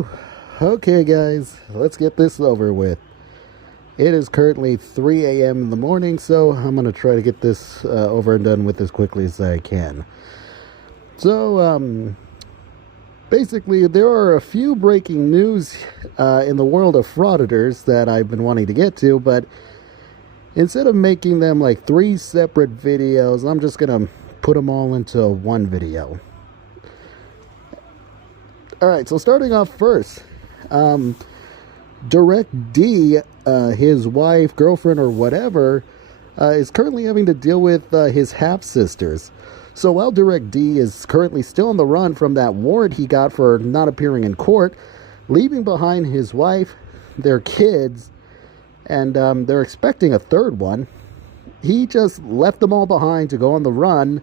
Whew. Okay, guys, let's get this over with. It is currently 3 a.m. in the morning, so I'm going to try to get this over and done with as quickly as I can. So, basically, there are a few breaking news in the world of frauditors that I've been wanting to get to, but instead of making them like 3 separate videos, I'm just going to put them all into one video. Alright, so starting off first, Direct D, his wife, girlfriend, or whatever, is currently having to deal with his half-sisters. So while Direct D is currently still on the run from that warrant he got for not appearing in court, leaving behind his wife, their kids, and they're expecting a third one, he just left them all behind to go on the run.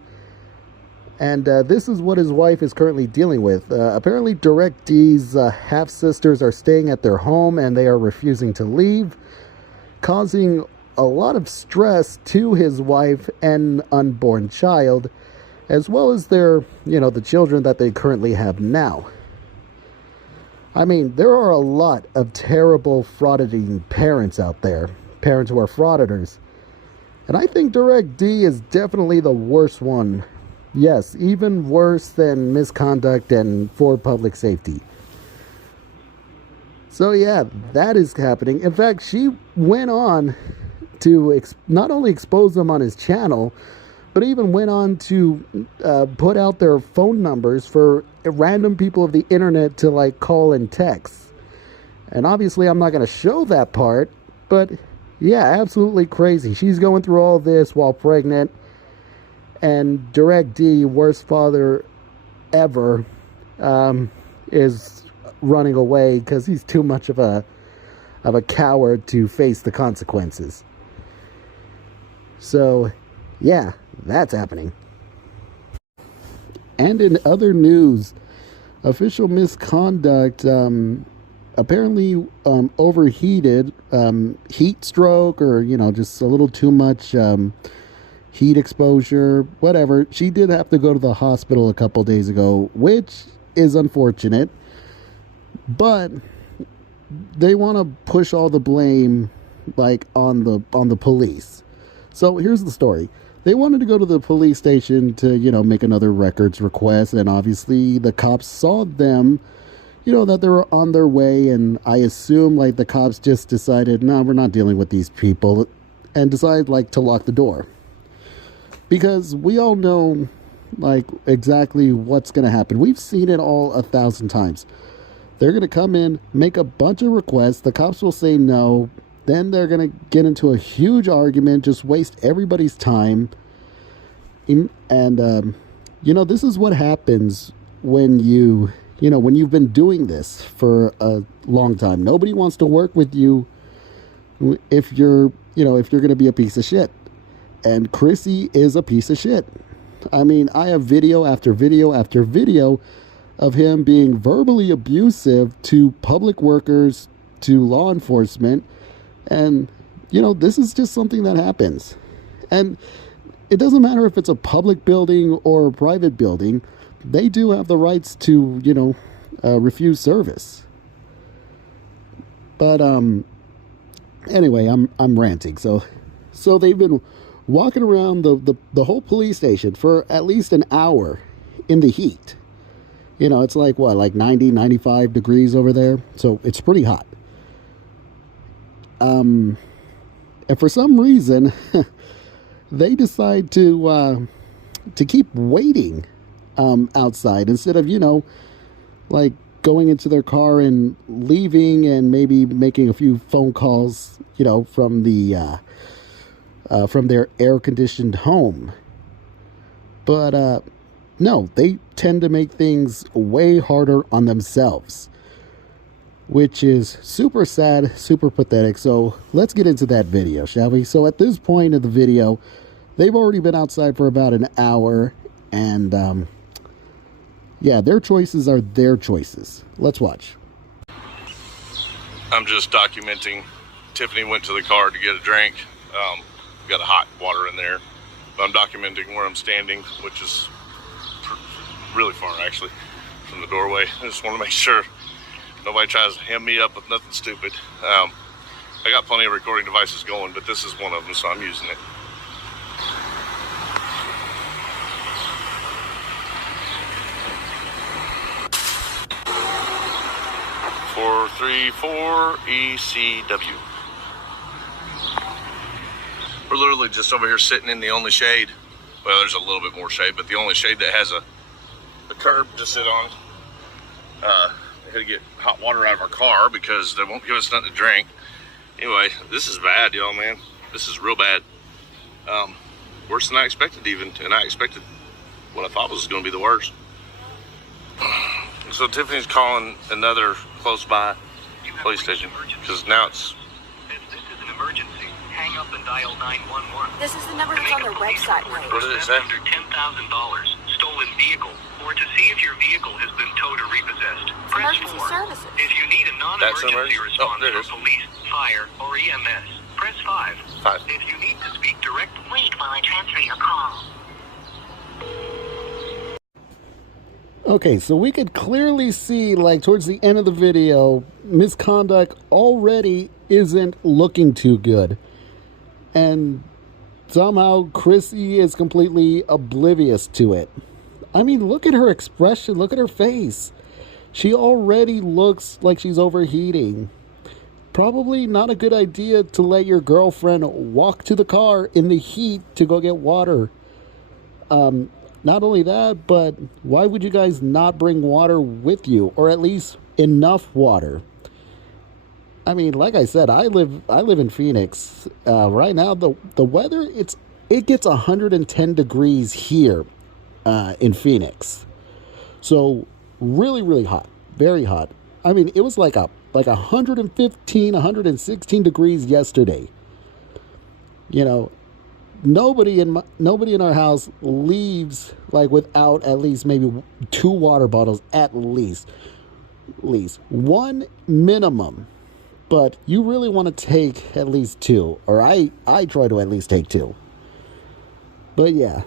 And this is what his wife is currently dealing with. Apparently, Direct D's half-sisters are staying at their home and they are refusing to leave, causing a lot of stress to his wife and unborn child, as well as their, the children that they currently have now. I mean, there are a lot of terrible frauditing parents out there, parents who are frauditors. And I think Direct D is definitely the worst one. Yes, even worse than Misconduct and for public safety. So yeah, that is happening. In fact, she went on to not only expose them on his channel, but even went on to put out their phone numbers for random people of the internet to like call and text. And obviously I'm not going to show that part, but yeah, absolutely crazy. She's going through all this while pregnant. And Direct D, worst father ever, is running away because he's too much of a coward to face the consequences. So, yeah, that's happening. And in other news, official Misconduct apparently overheated, heat stroke, or just a little too much heat exposure, whatever. She did have to go to the hospital a couple days ago, which is unfortunate, but they want to push all the blame like on the police. So here's the story. They wanted to go to the police station to make another records request, and obviously the cops saw them, that they were on their way, and I assume like the cops just decided, no, we're not dealing with these people, and decided like to lock the door. Because we all know, like, exactly what's going to happen. We've seen it all 1,000 times. They're going to come in, make a bunch of requests. The cops will say no. Then they're going to get into a huge argument, just waste everybody's time. And, this is what happens when when you've been doing this for a long time. Nobody wants to work with you if you're going to be a piece of shit. And Chrissy is a piece of shit. I mean, I have video after video after video of him being verbally abusive to public workers, to law enforcement. And, this is just something that happens. And it doesn't matter if it's a public building or a private building. They do have the rights to, refuse service. But, anyway, I'm ranting. So they've been walking around the whole police station for at least an hour in the heat. It's like, what, like 90, 95 degrees over there? So it's pretty hot. And for some reason, they decide to keep waiting outside instead of, like going into their car and leaving and maybe making a few phone calls, from their air-conditioned home. But no, they tend to make things way harder on themselves, which is super sad, super pathetic. So let's get into that video, shall we? So at this point of the video, they've already been outside for about an hour, and yeah, their choices are their choices. Let's watch. I'm just documenting. Tiffany went to the car to get a drink. Got a hot water in there. But I'm documenting where I'm standing, which is really far actually from the doorway. I just want to make sure Nobody tries to hem me up with nothing stupid. I got plenty of recording devices going, but this is one of them, so I'm using it. "434 ECW." We're literally just over here sitting in the only shade. Well, there's a little bit more shade, but the only shade that has a curb to sit on. We had to get hot water out of our car because they won't give us nothing to drink. Anyway, this is bad, y'all, man. This is real bad. Worse than I expected even, and I expected what I thought was going to be the worst. So Tiffany's calling another close by police station because now it's... This is an emergency. Hang up and dial 911. This is the number that's on their website page. What did it say? Under $10,000, stolen vehicle, or to see if your vehicle has been towed or repossessed. Press Emergency 4. services. If you need a non-emergency response there it for is. police, fire, or EMS, press 5. 5. If you need to speak directly, Wait while I transfer your call. Okay, so we could clearly see, like, towards the end of the video, Misconduct already isn't looking too good. And somehow Chrissy is completely oblivious to it. I mean, look at her expression. Look at her face. She already looks like she's overheating. Probably not a good idea to let your girlfriend walk to the car in the heat to go get water. Not only that, but why would you guys not bring water with you, or at least enough water? I mean, like I said, I live in Phoenix. Right now, the weather, it gets 110 degrees here in Phoenix. So really, really hot, very hot. I mean, it was like 115, 116 degrees yesterday. You know, nobody in our house leaves like without at least maybe 2 water bottles at least one minimum. But you really want to take at least 2, or I try to at least take 2. But yeah,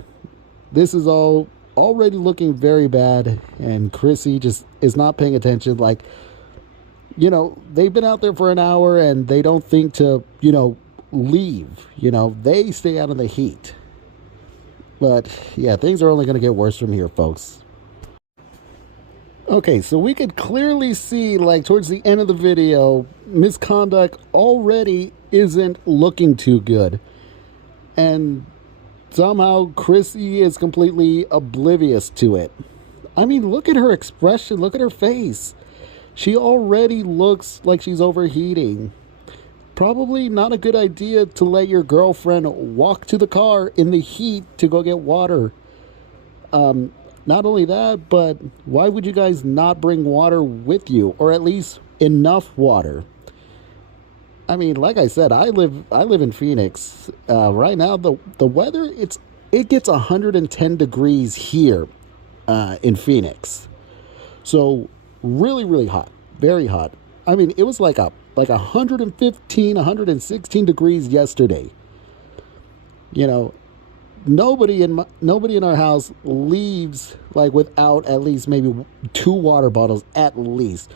this is all already looking very bad, and Chrissy just is not paying attention. Like, you know, they've been out there for an hour and they don't think to, you know, leave. You know, they stay out in the heat. But yeah, things are only going to get worse from here, folks. Okay, so we could clearly see, like, towards the end of the video, Misconduct already isn't looking too good. And somehow Chrissy is completely oblivious to it. I mean, look at her expression. Look at her face. She already looks like she's overheating. Probably not a good idea to let your girlfriend walk to the car in the heat to go get water. Not only that, but why would you guys not bring water with you, or at least enough water? I mean, like I said, I live in Phoenix. Right now, the weather, it gets 110 degrees here in Phoenix. So really, really hot, very hot. I mean, it was like 115, 116 degrees yesterday. You know, nobody in our house leaves like without at least maybe 2 water bottles at least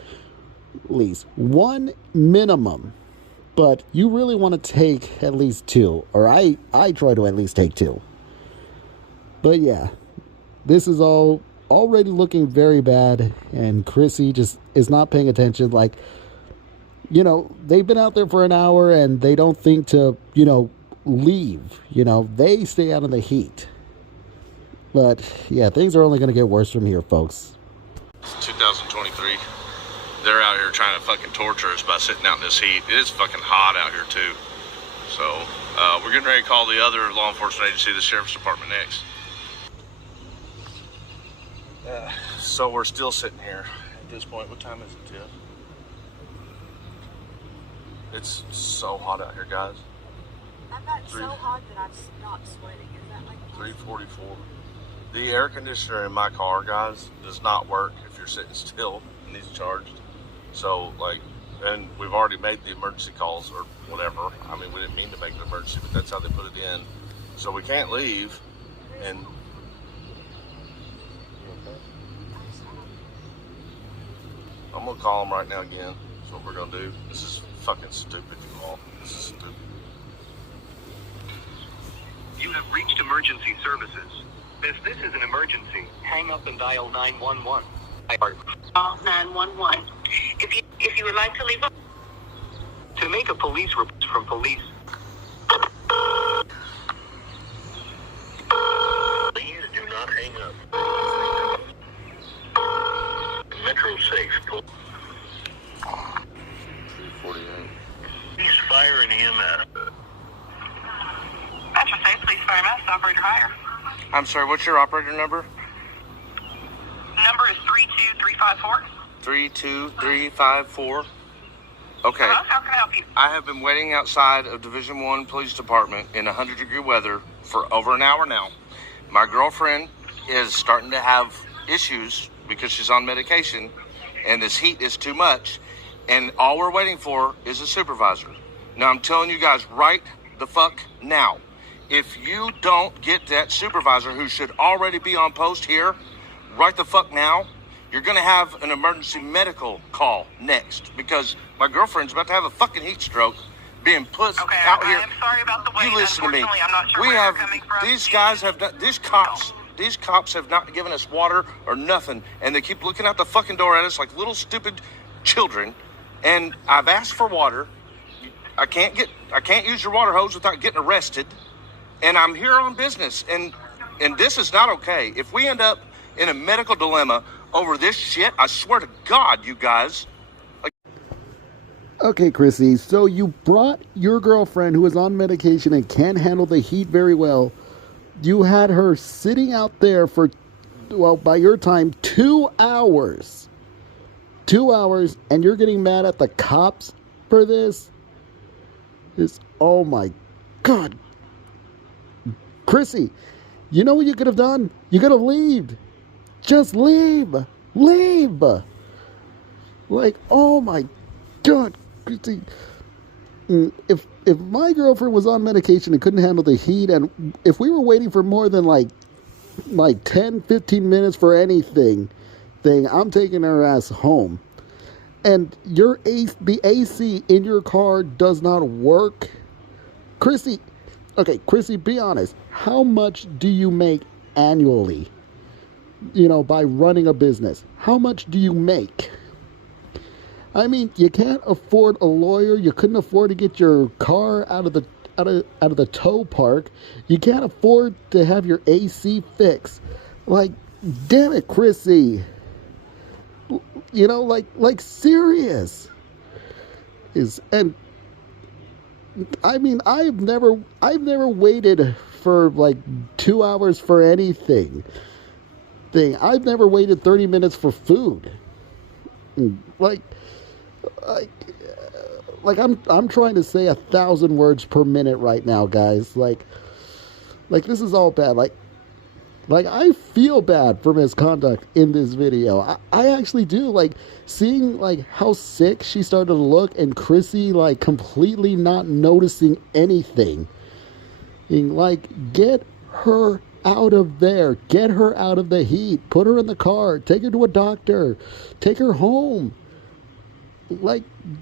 one minimum. But you really want to take at least 2, or I try to at least take 2. But yeah, this is all already looking very bad, and Chrissy just is not paying attention. Like, you know, they've been out there for an hour and they don't think to, you know, leave. You know, they stay out in the heat. But yeah, things are only going to get worse from here, folks. It's 2023. They're out here trying to fucking torture us by sitting out in this heat. It is fucking hot out here too. So we're getting ready to call the other law enforcement agency, the sheriff's department, next. So we're still sitting here at this point. What time is it, Tiff? It's so hot out here, guys. I've got so hot that I've stopped sweating. Is that like 3:44. The air conditioner in my car, guys, does not work if you're sitting still and it's charged. So, like, and we've already made the emergency calls or whatever. I mean, we didn't mean to make an emergency, but that's how they put it in. So we can't leave. And I'm gonna call them right now again. That's what we're gonna do. This is fucking stupid, you all. This is stupid. You have reached emergency services. If this is an emergency, hang up and dial 911. Call 911. If you would like to leave a... To make a police report from police. Please do not hang up. Metro safe. 248. Please fire an EMS. Metro Safe, please fire mass, operator higher. I'm sorry, what's your operator number? Number is 32354. 32354. Okay. How can I help you? I have been waiting outside of Division 1 Police Department in 100-degree weather for over an hour now. My girlfriend is starting to have issues because she's on medication, and this heat is too much, and all we're waiting for is a supervisor. Now, I'm telling you guys right the fuck now, if you don't get that supervisor who should already be on post here right the fuck now, you're going to have an emergency medical call next, because my girlfriend's about to have a fucking heat stroke being put out here. I'm sorry about the wait. You listen to me. I'm not sure We where have, you're coming from. these guys have done, these cops have not given us water or nothing, and they keep looking out the fucking door at us like little stupid children. And I've asked for water. I can't use your water hose without getting arrested. And I'm here on business, and this is not okay. If we end up in a medical dilemma over this shit, I swear to God, you guys. Okay, Chrissy, so you brought your girlfriend who is on medication and can't handle the heat very well. You had her sitting out there for, well, by your time, 2 hours. 2 hours, and you're getting mad at the cops for this? Oh my God. Chrissy, you know what you could have done? You could have left. Just leave. Leave. Like, oh my God, Chrissy. If my girlfriend was on medication and couldn't handle the heat, and if we were waiting for more than like 10, 15 minutes for anything, I'm taking her ass home. And the AC in your car does not work. Chrissy, be honest. How much do you make annually? By running a business. How much do you make? I mean, you can't afford a lawyer. You couldn't afford to get your car out of the tow park. You can't afford to have your AC fixed. Like, damn it, Chrissy. Serious. And I mean, I've never waited for 2 hours for anything. I've never waited 30 minutes for food. I'm trying to say 1,000 words per minute right now, guys. This is all bad. I feel bad for Misconduct in this video. I actually do. Seeing how sick she started to look, and Chrissy completely not noticing anything. Get her out of there. Get her out of the heat. Put her in the car. Take her to a doctor. Take her home.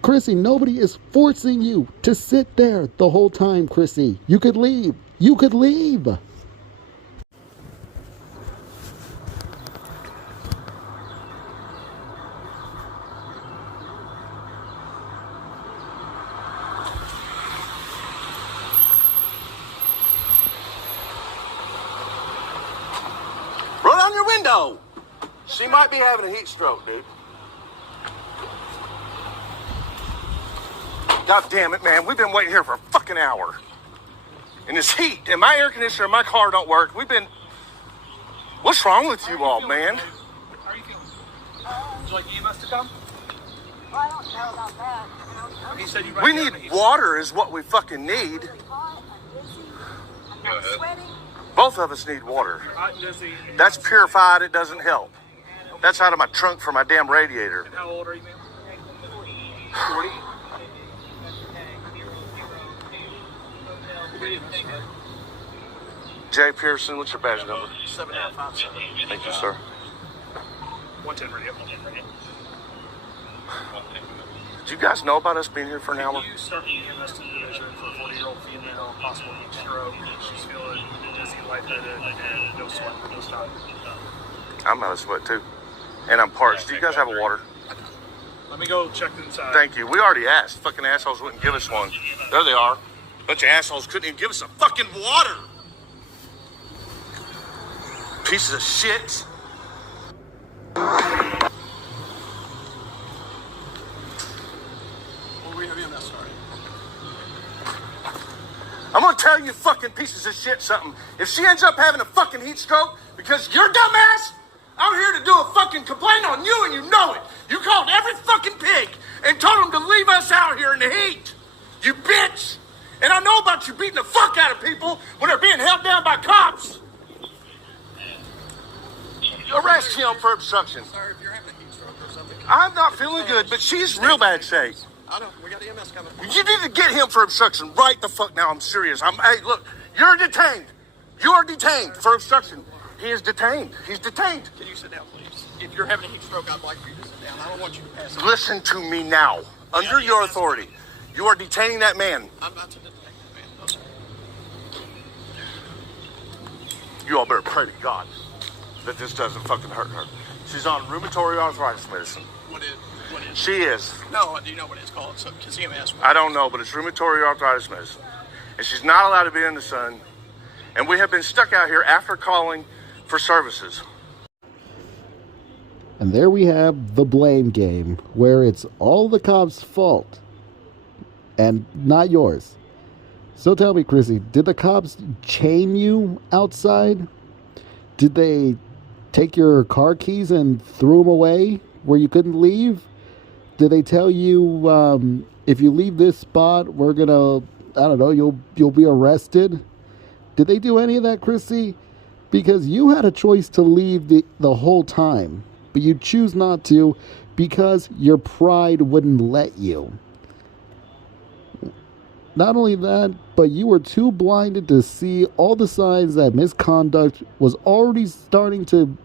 Chrissy, nobody is forcing you to sit there the whole time, Chrissy. You could leave. You could leave. Roll down your window. She might be having a heat stroke, dude. God damn it, man. We've been waiting here for a fucking hour. In this heat, and my air conditioner in my car don't work. What's wrong with you all, man? How are you feeling? Would you like EMS to come? Well, I don't know about that. He said you We need water is what we fucking need. I'm really hot. I'm dizzy. I'm not sweating. Both of us need water. hot and dizzy. That's purified. It doesn't help. That's out of my trunk for my damn radiator. And how old are you, ma'am? 40. Jay Pearson, what's your badge number? 755. Thank you, sir. 110 radio. Do you guys know about us being here for an hour? You start the EMS to the division for a 40-year-old female, possible heat stroke. She's feeling dizzy, lightheaded, and no sweat for this time. I'm out of sweat too. And I'm parched. Do you guys have a water? Let me go check inside. Thank you. We already asked. Fucking assholes wouldn't give us one. There they are. Bunch of assholes couldn't even give us a fucking water. Pieces of shit. I'm gonna tell you fucking pieces of shit something. If she ends up having a fucking heat stroke because you're dumbass, I'm here to do a fucking complaint on you and you know it. You called every fucking pig and told them to leave us out here in the heat. You bitch. And I know about you beating the fuck out of people when they're being held down by cops. Arrest him for obstruction. Sir, if you're having a heat stroke or something. I'm not feeling good, but she's real bad shape. I know. We got EMS coming. You need to get him for obstruction right the fuck now. I'm serious. Hey, look, you're detained. You are detained for obstruction. He is detained. He's detained. Can you sit down, please? If you're having a heat stroke, I'd like for you to sit down. I don't want you to pass out. Listen to me now. Under your authority, you are detaining that man. I'm not to detain that man. No, sir. You all better pray to God that this doesn't fucking hurt her. She's on rheumatoid arthritis medicine. What is? She is. No, do you know what it's called? So, because EMS. I don't know, but it's rheumatoid arthritis medicine. And she's not allowed to be in the sun. And we have been stuck out here after calling for services. And there we have the blame game, where it's all the cops' fault and not yours. So tell me, Chrissy, did the cops chain you outside? Did they take your car keys and threw them away where you couldn't leave? Did they tell you, if you leave this spot, we're gonna, I don't know, you'll be arrested? Did they do any of that, Chrissy? Because you had a choice to leave the whole time, but you choose not to because your pride wouldn't let you. Not only that, but you were too blinded to see all the signs that Misconduct was already starting to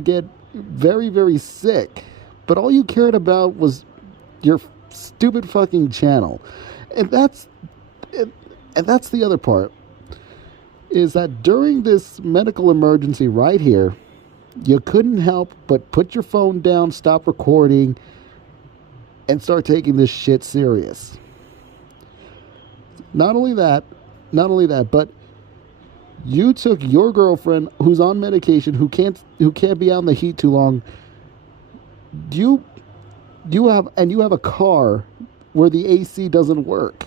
get very, very sick. But all you cared about was your stupid fucking channel. And that's the other part. Is that during this medical emergency right here, you couldn't help but put your phone down, stop recording, and start taking this shit serious. Not only that, but you took your girlfriend who's on medication, who can't be out in the heat too long. You have a car where the AC doesn't work.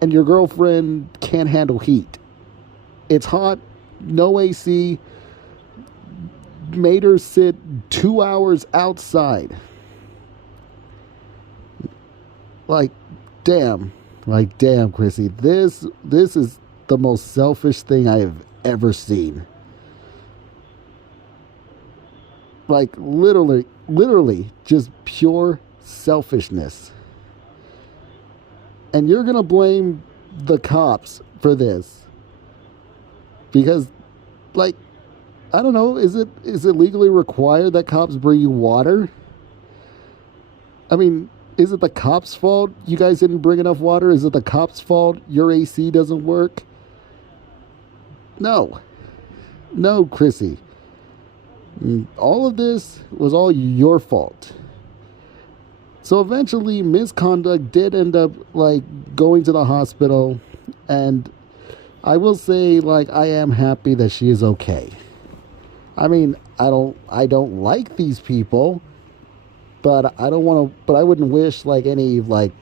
And your girlfriend can't handle heat. It's hot, no AC. Made her sit 2 hours outside. Like, damn, Chrissy. This is the most selfish thing I have ever seen. Like, literally, just pure selfishness. And you're going to blame the cops for this. Because, like, I don't know, is it legally required that cops bring you water? I mean, is it the cops' fault you guys didn't bring enough water? Is it the cops' fault your AC doesn't work? No, Chrissy. All of this was all your fault. So eventually, Misconduct did end up, like, going to the hospital. And I will say, like, I am happy that she is okay. I mean, I don't like these people, but I wouldn't wish, like, any, like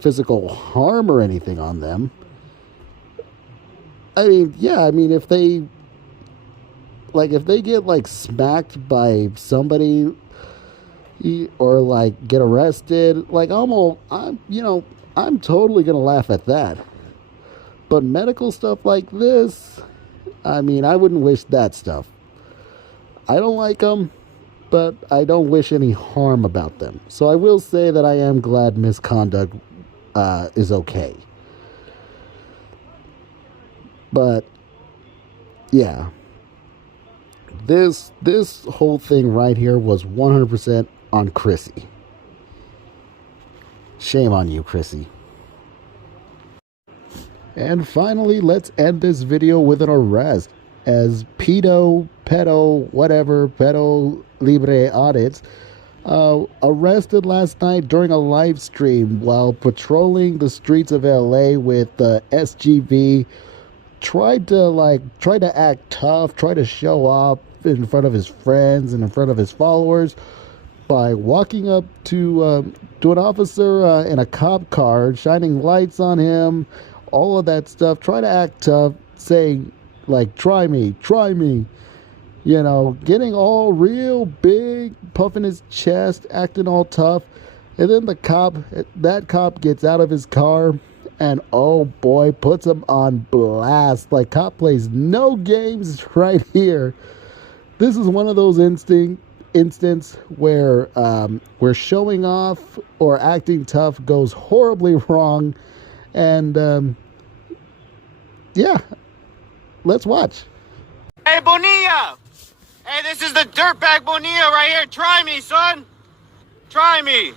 physical harm or anything on them. I mean, yeah, if they get, like, smacked by somebody or, like, get arrested, like, I'm totally gonna laugh at that. But medical stuff like this, I mean, I wouldn't wish that stuff. I don't like them, but I don't wish any harm about them. So I will say that I am glad Misconduct is okay. But, yeah. this whole thing right here was 100% on Chrissy. Shame on you, Chrissy. And finally, let's end this video with an arrest, as pedo Libre audits arrested last night during a live stream while patrolling the streets of LA with the SGV. Tried to act tough, try to show off in front of his friends and in front of his followers by walking up to an officer in a cop car, shining lights on him, all of that stuff. Try to act tough, saying like, try me, you know, getting all real big, puffing his chest, acting all tough. And then that cop gets out of his car and, oh boy, puts him on blast. Like, cop plays no games right here. This is one of those instances where showing off or acting tough goes horribly wrong. And yeah, let's watch. Hey, Bonilla! Hey, this is the dirtbag Bonilla right here. Try me, son. Try me.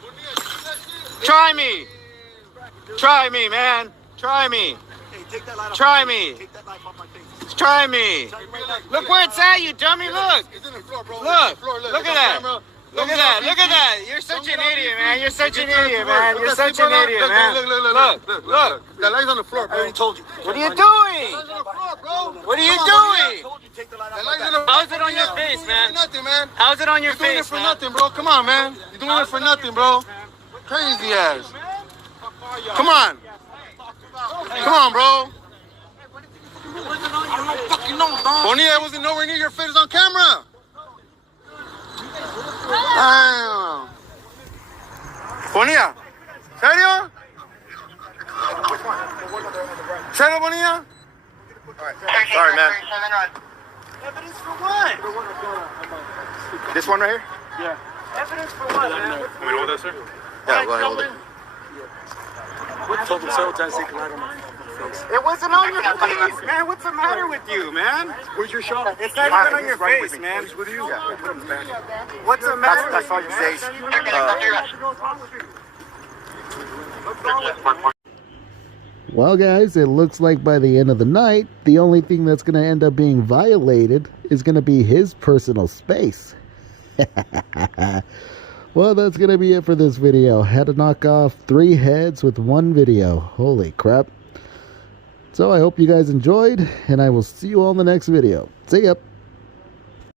Try me. Try me, man. Try me. Try me. Try me. Look where it's at, you dummy. Look. Look. Look at that. Look at that. Look at that. You're such an idiot, man. You're such an idiot, man. You're such an idiot, man. Look. The light's on the floor, bro. I already told you. What are you doing? What are you doing? How's it on your face, man? Nothing, man. How's it on your You're doing face, it for man? nothing, bro. Come on, man. You're doing it for nothing, bro. Crazy ass. Come on. Come on, bro. Bonilla wasn't nowhere near your face. It's on camera. Damn. Bonilla. ¿Serio? ¿Serio, Bonilla? Sorry, man. Evidence for what? This one right here? Yeah. Evidence for what, man? Can we hold that, sir? Yeah, go ahead, hold it. I told him several times take the light on my face. It wasn't on your face, man. What's the matter with you, man? Where's your shot? It's not even on your face, man. With you? Yeah, put him in the back. What's the matter That's all with you you, say. Well, guys, it looks like by the end of the night, the only thing that's going to end up being violated is going to be his personal space. Well, that's going to be it for this video. Had to knock off 3 heads with 1 video. Holy crap. So I hope you guys enjoyed, and I will see you all in the next video. See ya.